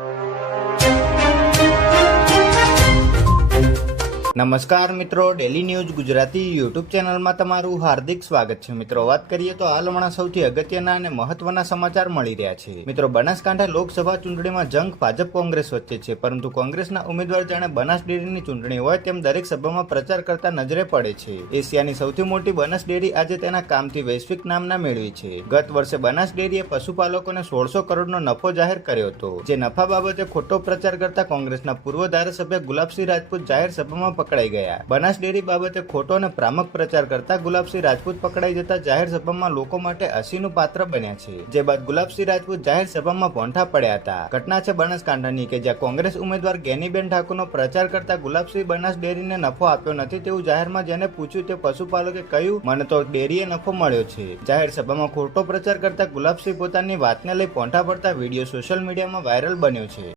you. નમસ્કાર મિત્રો daily news Gujarati YouTube ચેનલમાં તમારું હાર્દિક સ્વાગત છે. મિત્રો, વાત કરીએ તો હાલ હમણાં સૌથી અગત્યના અને મહત્વના સમાચાર મળી રહ્યા છે. મિત્રો, બનાસકાંઠા લોકસભા ચૂંટણીમાં જંગ ભાજપ કોંગ્રેસ વચ્ચે છે, પરંતુ કોંગ્રેસના ઉમેદવાર જાણે બનાસ ડેરીની ચૂંટણી હોય તેમ દરેક સભામાં પ્રચાર કરતા નજરે પડે છે. એશિયાની સૌથી મોટી બનાસ ડેરી આજે તેના કામથી વૈશ્વિક નામના મેળવી છે. ગત વર્ષે બનાસ ડેરીએ પશુપાલકોને સોળસો કરોડનો નફો જાહેર કર્યો હતો. જે નફા બાબતે ખોટો પ્રચાર કરતા કોંગ્રેસના પૂર્વ ધારાસભ્ય ગુલાબસિંહ રાજપૂત જાહેર સભામાં પકડાઈ ગયા. બનાસ ડેરી બાબતે ખોટો અને ભ્રામક પ્રચાર કરતા ગુલાબસિંહ રાજપૂત પકડાઈ જતા જાહેર સભામાં લોકો માટે હસીનું પાત્ર બન્યા છે. જે બાદ ગુલાબસિંહ રાજપૂત જાહેર સભામાં ભોંઠા પડ્યા હતા. ઘટના છે બનાસકાંઠાની કે જ્યાં કોંગ્રેસ ઉમેદવાર ગેનીબેન ઠાકોરનો પ્રચાર કરતા ગુલાબસિંહ બનાસ ડેરીને નફો આપ્યો નથી તેવું જાહેરમાં જેને પૂછ્યું તે પશુપાલકે કહ્યું, મને તો ડેરીએ નફો મળ્યો છે. જાહેર સભામાં ખોટો પ્રચાર કરતા ગુલાબસિંહ પોતાની વાતને લઈ પોંઠા પડતા વીડિયો સોશિયલ મીડિયામાં વાયરલ બન્યો છે.